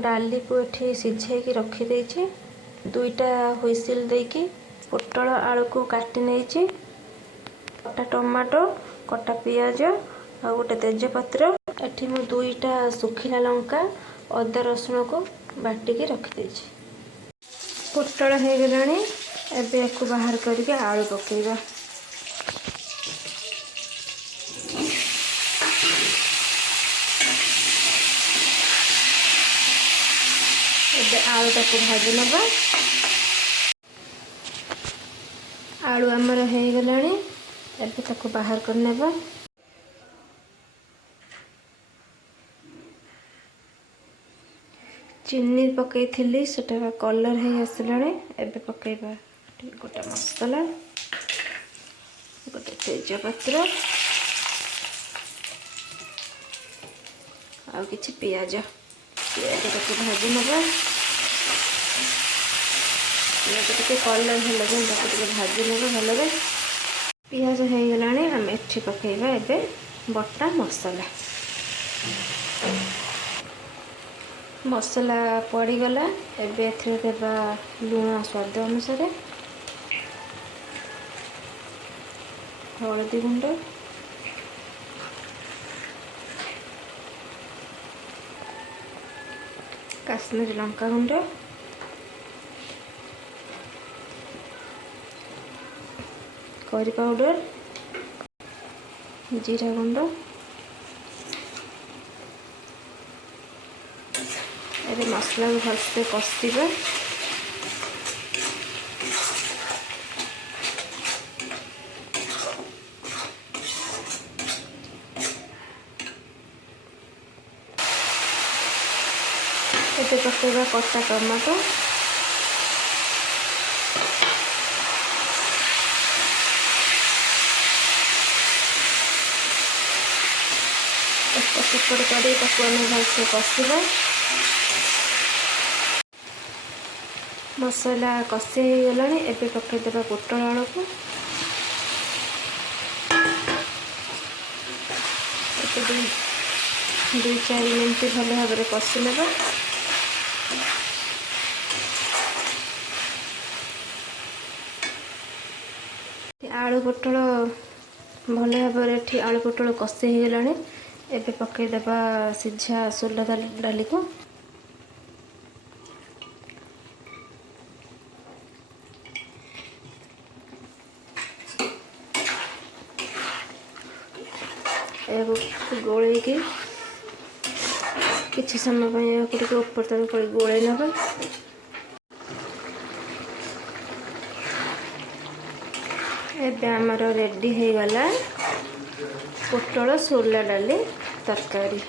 डाली को एठी सिझेकी रखी देछि। दुईटा हुइसिल देकी पोटल आलू को काटी नेछि। कटा टमाटो, कटा पियाज आ गोटे तेजपत्र। एठी मु दुईटा सुखिला लंका अदा रसुण को बाटिकी रखी देछि। पोटल हो गलानी। एबे याकू बाहर करके आलू पकेइबा। एबे आलू टाको भाजी नबा। आलू आमर हो गलानी। एबे ताको बाहर कर नेबा। चीनी पकई थी सेटा कलर है आसलाने। एबे पकेइबा गोटे मसला, गोटे तेजपत्र आ किछि पियाज। पियाज को भाजी नबा। पियाज टिके कलर है लगे ताको भाजी नबा भलरे। पियाज हो गलानी। आम एठी पकेइबा एबे बटा मसला। मसला पड़ीगला। एबे एथिरे देबा लुण स्वाद अनुसार, हलदी गुंड, काश्मीरी लंका गुंड, करी पाउडर, जीरा गुंड। एबे मसला को भलसे कषिबा। एबे पकेइबा कटा टमाटो, सेपट कर भलसे कषिबा। मसला कषि हो गलानी। एबे पकेइदेबा पोटल आलू को। दुई 4 मिनट भल भाव में कषि नेबा। आलू पोटल भल भाव में आलू पोटल कषि हो गलानी। एबे पकेइदेबा सिझा सोला डाली को। गोले की किसी समय ऊपर तक गोले नबा। एबे आमर रेडी हो गला पोटल सोला डाली तरकारी।